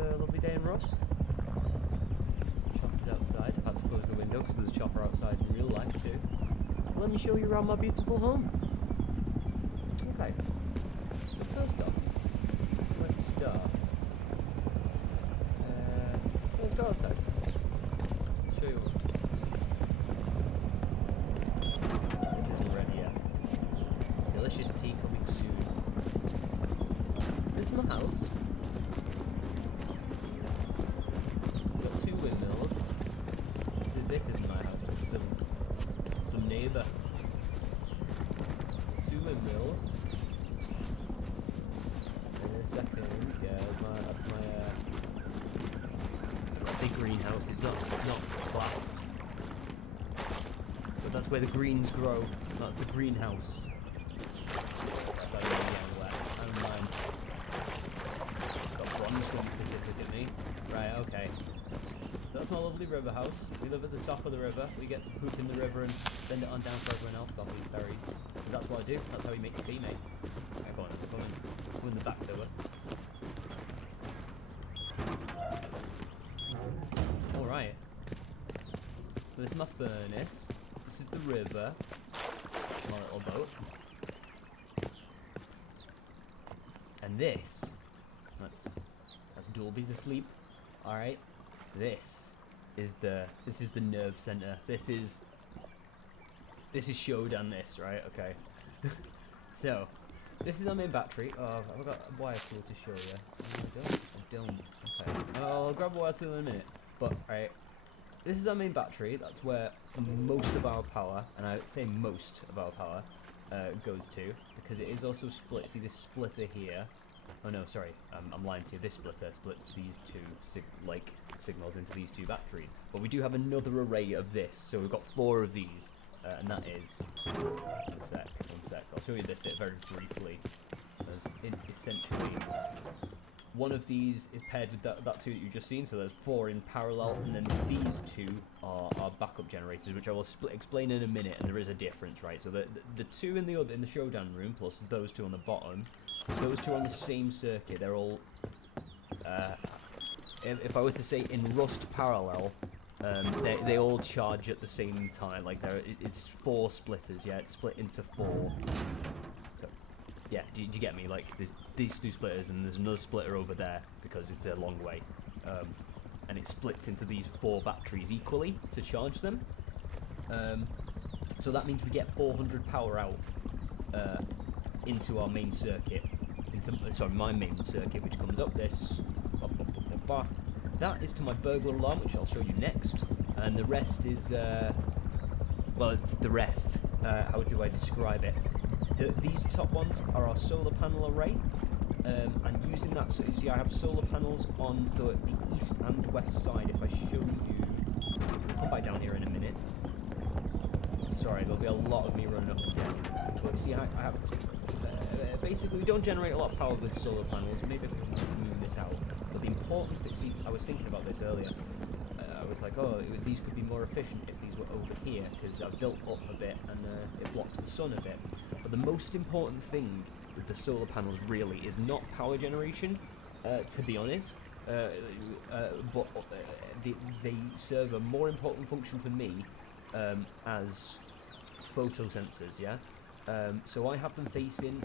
a lovely day in Rust. Chopper's outside. I've had to close the window because there's a chopper outside in real life too. Let me show you around my beautiful home. Okay. So first off, where to start? Let's go outside. I'll show you. This isn't ready yet. Delicious tea coming soon. This is my house. Got 2 windmills. This isn't my house. This is some neighbour. 2 windmills. In a second, yeah, that's my I'd say greenhouse. It's not glass, but that's where the greens grow. That's the greenhouse. That's how you I don't mind. Got bronze certificate me. Right, okay. That's my lovely river house. We live at the top of the river. We get to poop in the river and send it on down for everyone else. Coffee, berries. And that's what I do. That's how you make tea, mate. Right, go on, come in the back door. Alright. So this is my furnace. This is the river. My little boat. And this, that's Dolby's asleep. Alright. This is the nerve center. This is Showdown, right? Okay. So this is our main battery. Oh, I've got a wire tool to show you. No, I don't. Okay. I'll grab a wire tool in a minute. But right, this is our main battery. That's where most of our power, and I say most of our power, goes to, because it is also split. See this splitter here? Oh no, sorry, I'm lying to you. This splitter splits these 2 signals into these 2 batteries. But we do have another array of this, so we've got 4 of these, and that is. One sec. I'll show you this bit very briefly. Essentially, one of these is paired with that 2 that you've just seen, so there's 4 in parallel, and then these 2 are backup generators, which I will explain in a minute, and there is a difference, right? So the 2 in the showdown room, plus those 2 on the bottom, those 2 are on the same circuit. They're all, if I were to say in Rust parallel, they all charge at the same time. Like it's 4 splitters, yeah, it's split into 4. So, yeah, do you get me? Like there's these 2 splitters, and there's another splitter over there because it's a long way, and it splits into these 4 batteries equally to charge them. So that means we get 400 power out into our main circuit, my main circuit, which comes up this. That is to my burglar alarm, which I'll show you next, and the rest is well, it's the rest. How do I describe it? These top ones are our solar panel array, and using that, so you see I have solar panels on the east and west side. If I show you, we'll come back down here in a minute. Sorry, there'll be a lot of me running up and down. But see, I have basically, we don't generate a lot of power with solar panels. Maybe I can move this out. But the important thing, see, I was thinking about this earlier. I was like, oh, these could be more efficient if these were over here, because I've built up a bit and it blocks the sun a bit. But the most important thing with the solar panels really is not power generation, to be honest. But they serve a more important function for me as photosensors, yeah? So I have them facing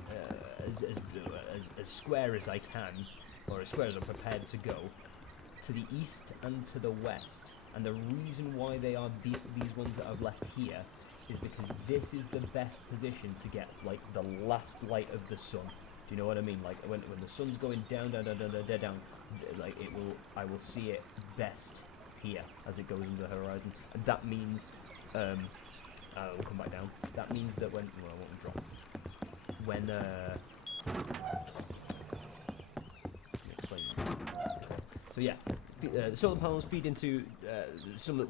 as square as I can, or as square as I'm prepared to go, to the east and to the west. And the reason why they are these ones that I've left here is because this is the best position to get like the last light of the sun. Do you know what I mean? Like when the sun's going down, like I will see it best here as it goes into the horizon, and that means we'll come back down. That means that when I won't drop. When explain. So yeah, the solar panels feed into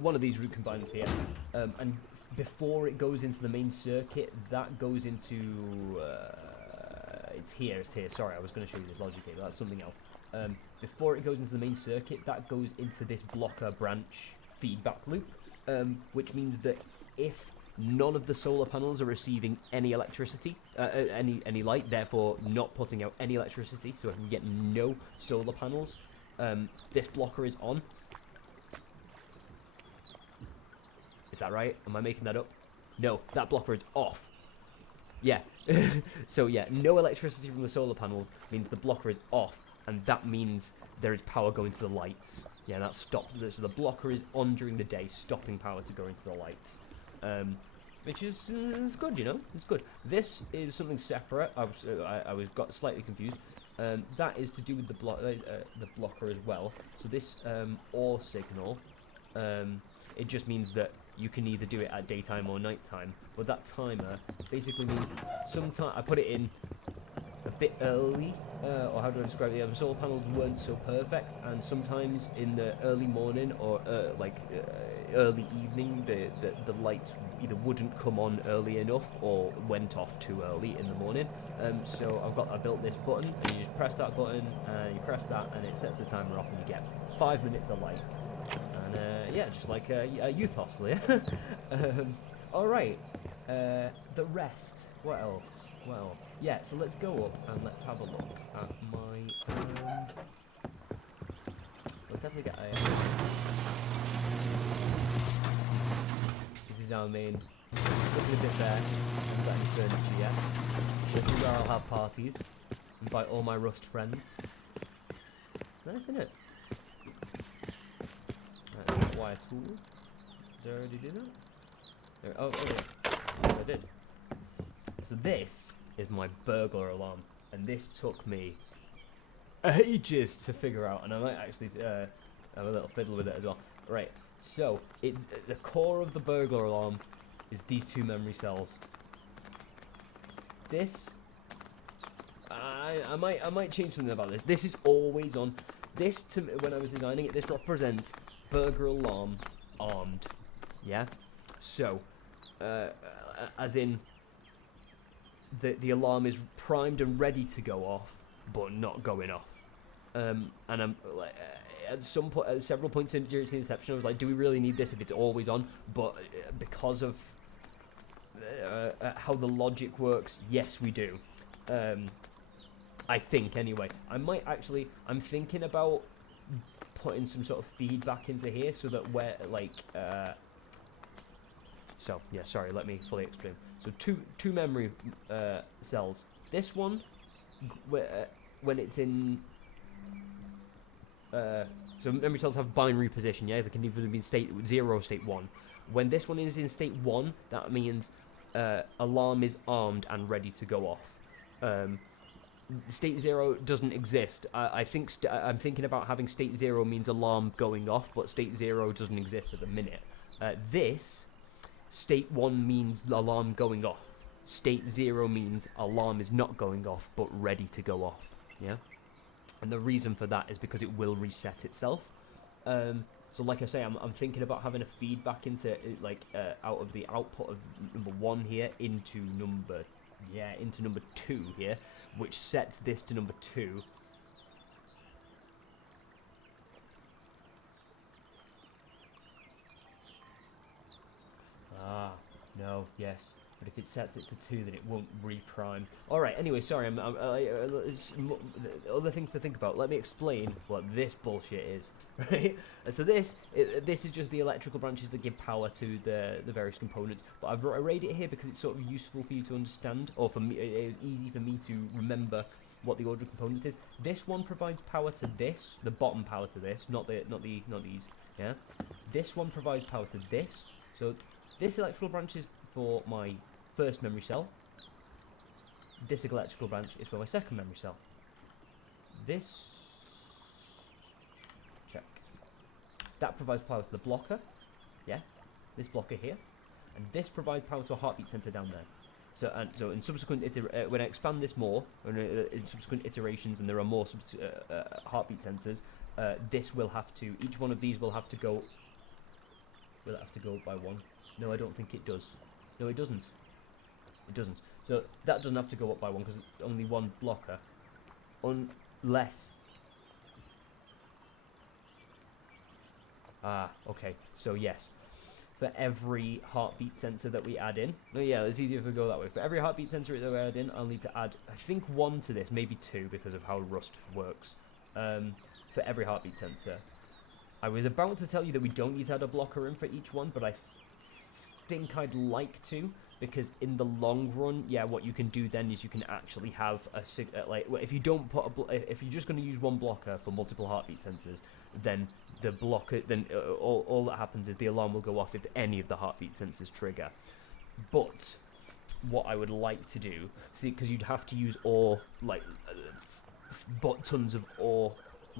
one of these root combiners here, and before it goes into the main circuit, that goes into it's here. Sorry, I was going to show you this logic here, but that's something else. Before it goes into the main circuit, that goes into this blocker branch feedback loop, which means that if none of the solar panels are receiving any electricity, any light, therefore not putting out any electricity, so if we get no solar panels, this blocker is on. Is that right? Am I making that up? No, that blocker is off. Yeah. So yeah, no electricity from the solar panels means the blocker is off, and that means there is power going to the lights. Yeah, that stops. So the blocker is on during the day, stopping power to go into the lights. Which is it's good, you know. It's good. This is something separate. I got slightly confused. That is to do with the blocker as well. So this OR signal, it just means that you can either do it at daytime or nighttime. But that timer basically means sometimes I put it in a bit early, or how do I describe it? The solar panels weren't so perfect, and sometimes in the early morning or early evening, the lights either wouldn't come on early enough or went off too early in the morning. So I built this button, and you just press that button, and you press that, and it sets the timer off, and you get 5 minutes of light. And yeah, just like a youth hostel, yeah. All right. The rest. What else? What else? Yeah. So let's go up and let's have a look at my. Let's definitely get a. This is our main. Looking a bit bare. Haven't got any furniture yet. This is where I'll have parties. Invite all my Rust friends. Nice, isn't it? Wire tool. Did I already do that? There, oh, yeah. Yes, I did. So this is my burglar alarm, and this took me ages to figure out, and I might actually have a little fiddle with it as well. Right. So the core of the burglar alarm is these two memory cells. This. I might change something about this. This is always on. This when I was designing it, this represents burglar alarm armed. Yeah. So, as in, the alarm is primed and ready to go off, but not going off. And I'm like, at several points during the inception, I was like, do we really need this if it's always on? But because of how the logic works, yes, we do. I think anyway. I'm thinking about putting some sort of feedback into here so that we're like. So yeah, sorry. Let me fully explain. So two memory cells. This one, when it's in. So memory cells have binary position. Yeah, they can either be in state 0 or state 1. When this one is in state 1, that means alarm is armed and ready to go off. State 0 doesn't exist. I think I'm thinking about having state 0 means alarm going off, but state 0 doesn't exist at the minute. This state 1 means alarm going off. State 0 means alarm is not going off, but ready to go off. Yeah, and the reason for that is because it will reset itself. So like I say, I'm thinking about having a feedback into out of the output of number 1 here into number 2 here, which sets this to number 2. Ah, no, yes. But if it sets it to 2, then it won't reprime. Alright, anyway, sorry, other things to think about. Let me explain what this bullshit is, right? So this is just the electrical branches that give power to the various components. But I've arrayed it here because it's sort of useful for you to understand, or for me, it was easy for me to remember what the order of components is. This one provides power to this, the bottom power to this, not these, yeah? This one provides power to this. So this electrical branch is for my first memory cell. This electrical branch is for my second memory cell. This check. That provides power to the blocker. Yeah, this blocker here, and this provides power to a heartbeat sensor down there. So in subsequent when I expand this more, in subsequent iterations, and there are more heartbeat sensors, this will have to. Each one of these will have to go. Will it have to go by 1? No, I don't think it does. No, it doesn't. It doesn't. So that doesn't have to go up by 1 because it's only 1 blocker. Unless... Ah, okay. So yes. For every heartbeat sensor that we add in... Oh yeah, it's easier if we go that way. For every heartbeat sensor that we add in, I'll need to add, I think, 1 to this. Maybe 2 because of how Rust works. for every heartbeat sensor. I was about to tell you that we don't need to add a blocker in for each one, but I think I'd like to, because in the long run, yeah, what you can do then is you can actually have a if you don't put if you're just going to use one blocker for multiple heartbeat sensors, then the blocker all that happens is the alarm will go off if any of the heartbeat sensors trigger. But what I would like to do, see, because you'd have to use tons of OR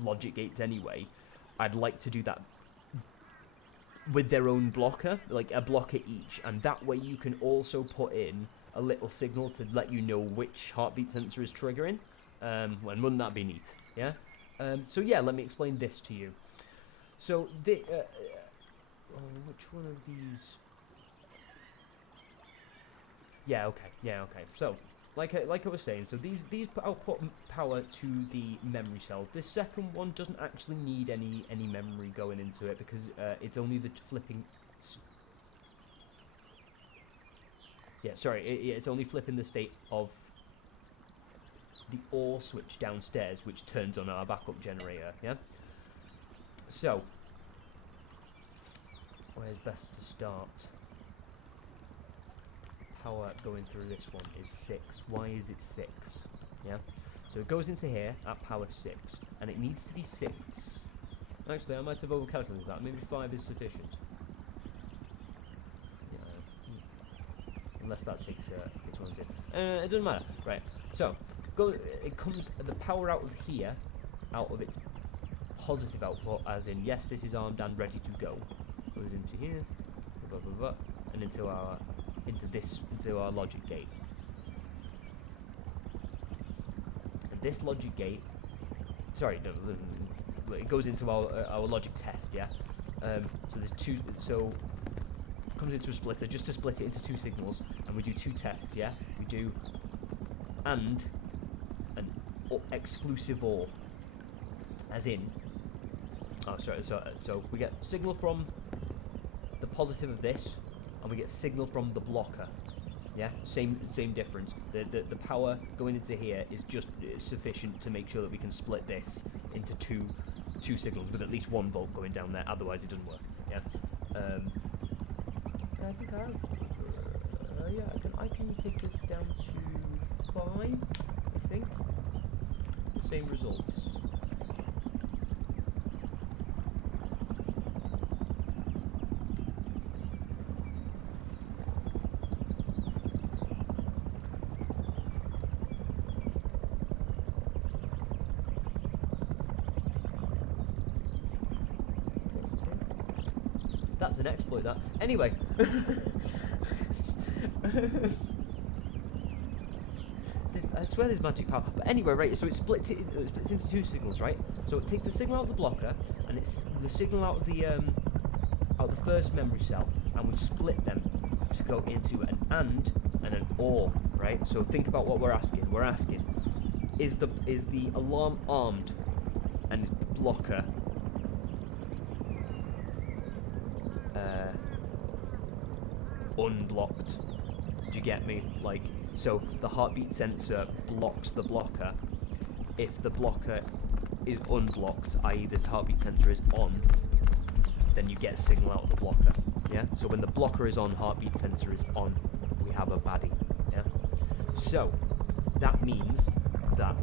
logic gates anyway. I'd like to do that with their own blocker, like a blocker each, and that way you can also put in a little signal to let you know which heartbeat sensor is triggering. Wouldn't that be neat? Yeah. So yeah, let me explain this to you. So which one of these? Yeah. Okay. So. Like I was saying, so these output power to the memory cells. This second one doesn't actually need any memory going into it because it's only the flipping. Yeah, sorry, it's only flipping the state of the OR switch downstairs, which turns on our backup generator. Yeah. So, where's best to start? Power going through this one is 6. Why is it 6? Yeah, so it goes into here at power 6, and it needs to be 6. Actually, I might have overcalculated that. Maybe 5 is sufficient. Yeah, unless that takes 1 in. It doesn't matter, right? So it comes the power out of here, out of its positive output, as in yes, this is armed and ready to go. Goes into here, blah, blah, blah, and into our logic gate. And this logic gate, sorry, no, it goes into our logic test, yeah. So there's two. So it comes into a splitter just to split it into 2 signals, and we do 2 tests, yeah. We do and an exclusive OR, as in. Oh, sorry. So we get signal from the positive of this, and we get signal from the blocker. Yeah, same difference. The power going into here is just sufficient to make sure that we can split this into two signals with at least 1 volt going down there. Otherwise, it doesn't work. Yeah. I think I can take this down to 5. I think the same results. That's an exploit, that. Anyway. I swear there's magic power. But anyway, right, so it splits into 2 signals, right? So it takes the signal out of the blocker, and it's the signal out of the first memory cell, and we split them to go into an AND and an OR, right? So think about what we're asking. We're asking, is the alarm armed, and is the blocker unblocked? Do you get me? Like, so the heartbeat sensor blocks the blocker. If the blocker is unblocked, i.e. this heartbeat sensor is on, then you get a signal out of the blocker. Yeah? So when the blocker is on, heartbeat sensor is on, we have a baddie. Yeah? So that means that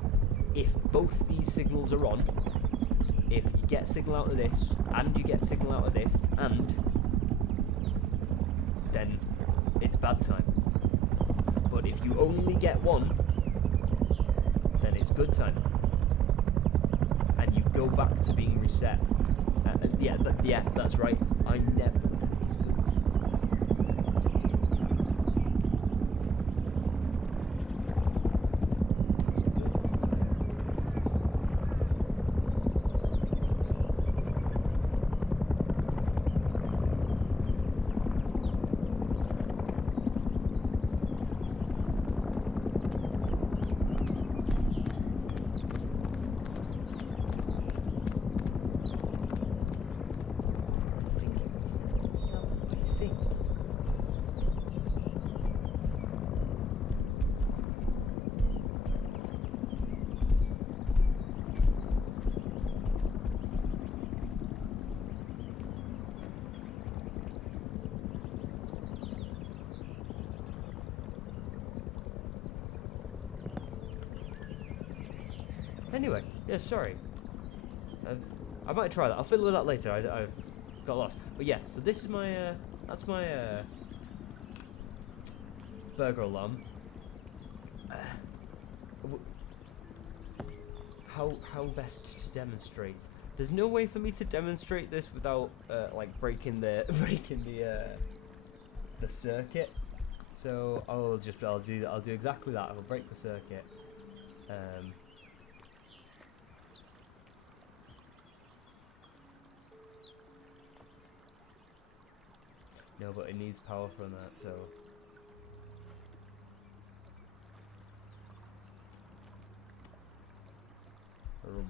if both these signals are on, if you get signal out of this, and you get signal out of this, and then it's bad time. But if you only get one, then it's good time. And you go back to being reset. Yeah, that's right. I never did these goods. Anyway, yeah, sorry. I might try that. I'll fiddle with that later. I got lost. But yeah, so this is my, that's my, burger alarm. How best to demonstrate? There's no way for me to demonstrate this without, like, breaking the, the circuit. So I'll do exactly that. I'll break the circuit. No, but it needs power from that, so. Rumph.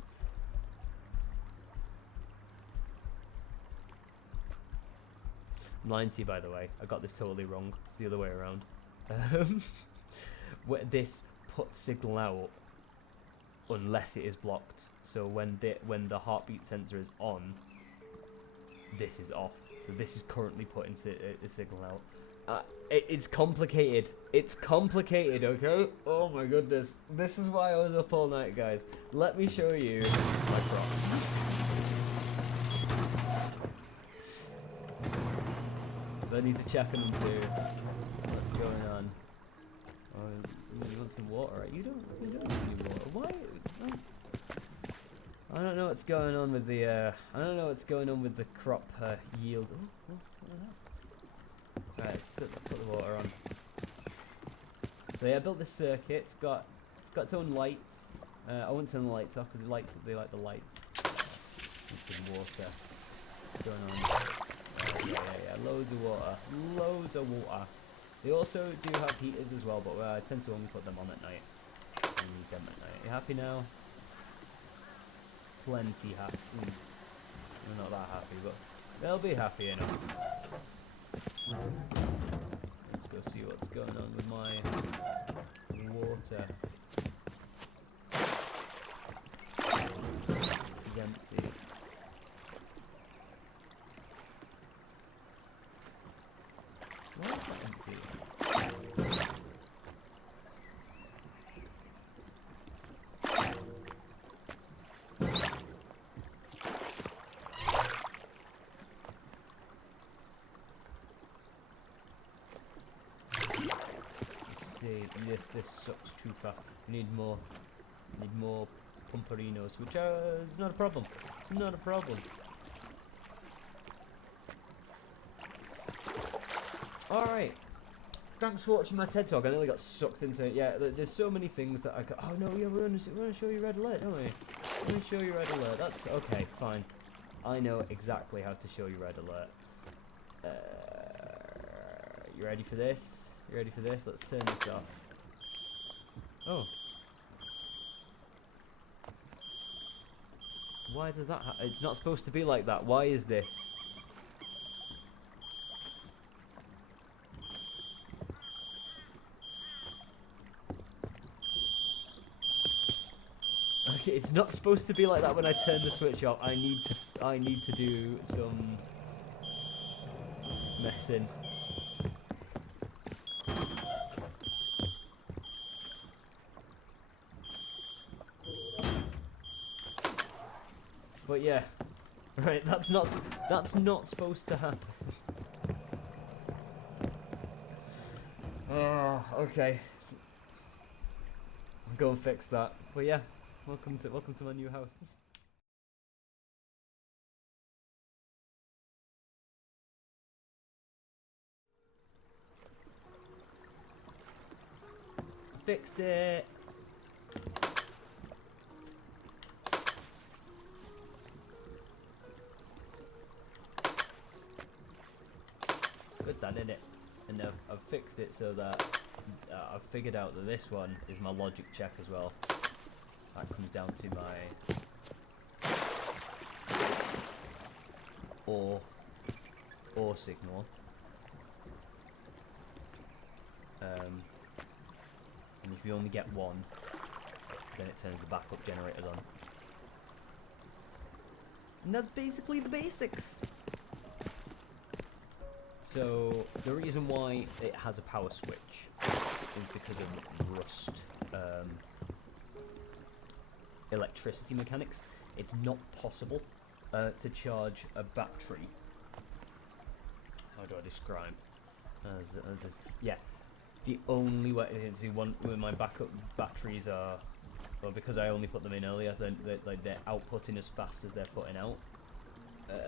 90, by the way. I got this totally wrong. It's the other way around. This puts signal out unless it is blocked. So when the heartbeat sensor is on, this is off. So this is currently putting a signal out. It's complicated. It's complicated, okay? Oh my goodness. This is why I was up all night, guys. Let me show you my props. So I need to check on them too. What's going on? Oh, you want some water, right? You don't need water. Why? I don't know what's going on with the I don't know what's going on with the crop yield. Oh, what is that? Right, let's put the water on. So yeah, I built this circuit. It's got its own lights. I won't turn the lights off because they like the lights. Some water. What's going on? Yeah. Loads of water. They also do have heaters as well, but I tend to only put them on at night. I need them at night. You happy now? Plenty happy. They're not that happy, but they'll be happy enough. Let's go see what's going on with my water. This is empty. Why is that empty? This sucks too fast. We need more pumperinos, which is not a problem. It's not a problem. Alright. Thanks for watching my TED Talk. I nearly got sucked into it. Yeah, there's so many things that I could... Oh no, yeah, we're going to show you Red Alert, don't we? We're going to show you Red Alert. That's... Okay, fine. I know exactly how to show you Red Alert. You ready for this? You ready for this? Let's turn this off. Oh. Why does that happen? It's not supposed to be like that. Why is this? Okay, it's not supposed to be like that when I turn the switch off. I need to do some messing. But yeah, right. That's not supposed to happen. Oh, okay. I'll go and fix that. But yeah, welcome to my new house. Fixed it. Good done, innit? And I've fixed it so that I've figured out that this one is my logic check as well. That comes down to my OR signal. And if you only get one, then it turns the backup generators on. And that's basically the basics. So the reason why it has a power switch is because of rust. electricity mechanics, it's not possible to charge a battery. How do I describe? Yeah, the only way is when my backup batteries are, well, because I only put them in earlier, then they're outputting as fast as they're putting out,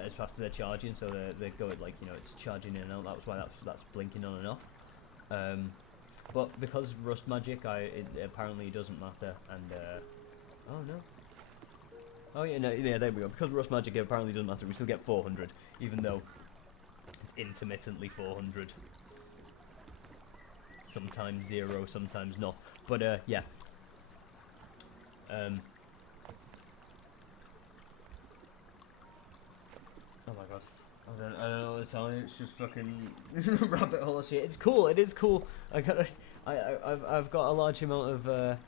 as fast as they're charging. So they're going, like, you know, it's charging in and out. That's why that's blinking on and off. But because rust magic, it apparently doesn't matter. And oh no. Oh yeah, no, yeah, there we go. Because rust magic, it apparently doesn't matter. We still get 400, even though it's intermittently 400. Sometimes 0, sometimes not. But yeah. Oh my god. I don't know what to tell you. It's just fucking rabbit hole of shit. It's cool. It is cool. I've got a large amount of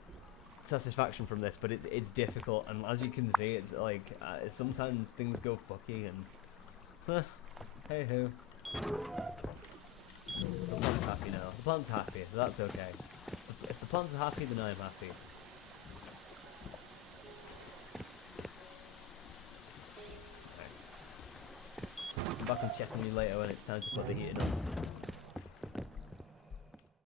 satisfaction from this, but it's difficult, and as you can see, it's like sometimes things go fucky, and hey ho. The plant's happy now. The plant's happy, so that's okay. If the plants are happy, then I'm happy. Right. Come back and check on you later when it's time to put the heating on.